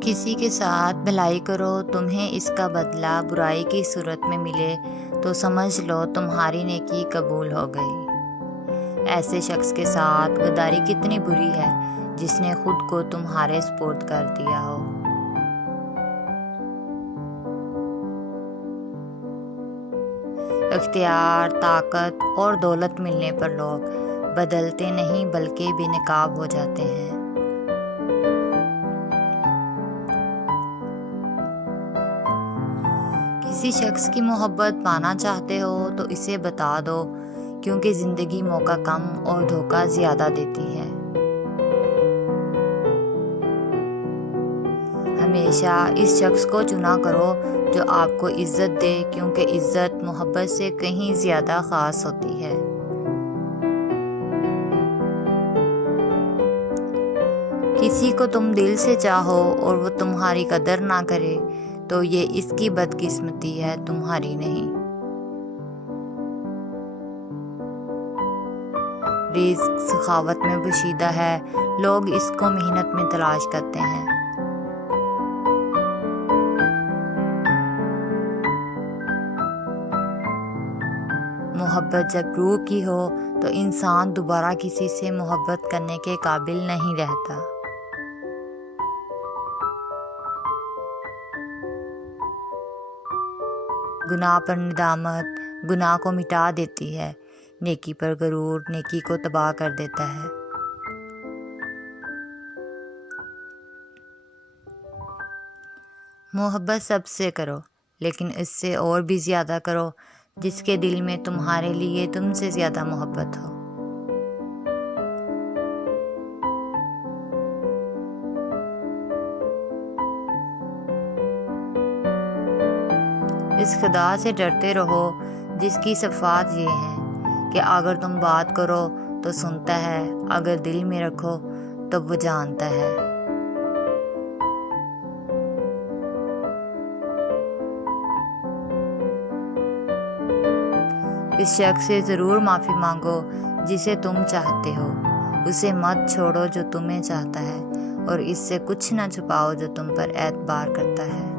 किसी के साथ भलाई करो, तुम्हें इसका बदला बुराई की सूरत में मिले तो समझ लो तुम्हारी नेकी कबूल हो गई। ऐसे शख्स के साथ गद्दारी कितनी बुरी है जिसने खुद को तुम्हारे सुपुर्द कर दिया हो। इख्तियार, ताकत और दौलत मिलने पर लोग बदलते नहीं बल्कि बेनकाब हो जाते हैं। किसी शख्स की मोहब्बत पाना चाहते हो तो इसे बता दो, क्योंकि ज़िंदगी मौका कम और धोखा ज़्यादा देती है। हमेशा इस शख्स को चुना करो जो आपको इज्जत दे, क्योंकि इज्जत मोहब्बत से कहीं ज़्यादा ख़ास होती है। किसी को तुम दिल से चाहो और वो तुम्हारी कदर ना करे तो ये इसकी बदकिस्मती है, तुम्हारी नहीं। रिज़्क सखावत में पोशीदा है, लोग इसको मेहनत में तलाश करते हैं। मोहब्बत जब रूह की हो तो इंसान दोबारा किसी से मोहब्बत करने के काबिल नहीं रहता। गुनाह पर निदामत गुनाह को मिटा देती है, नेकी पर गरूर नेकी को तबाह कर देता है। मोहब्बत सबसे करो, लेकिन इससे और भी ज़्यादा करो जिसके दिल में तुम्हारे लिए तुमसे ज़्यादा मोहब्बत हो। इस खुदा से डरते रहो जिसकी सिफात ये हैं कि अगर तुम बात करो तो सुनता है, अगर दिल में रखो तो वो जानता है। इस शख्स से ज़रूर माफ़ी मांगो जिसे तुम चाहते हो, उसे मत छोड़ो जो तुम्हें चाहता है, और इससे कुछ ना छुपाओ जो तुम पर एतबार करता है।